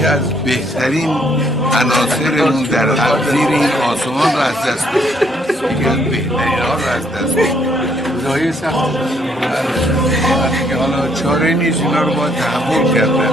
یکی از بهترین عناصرمون در زیر این آسمان رو از دست داد. یکی از بهترین ها رو از دست داد. لایه سخت. حالا چاره نیست، اینا رو باید تحمل کردن.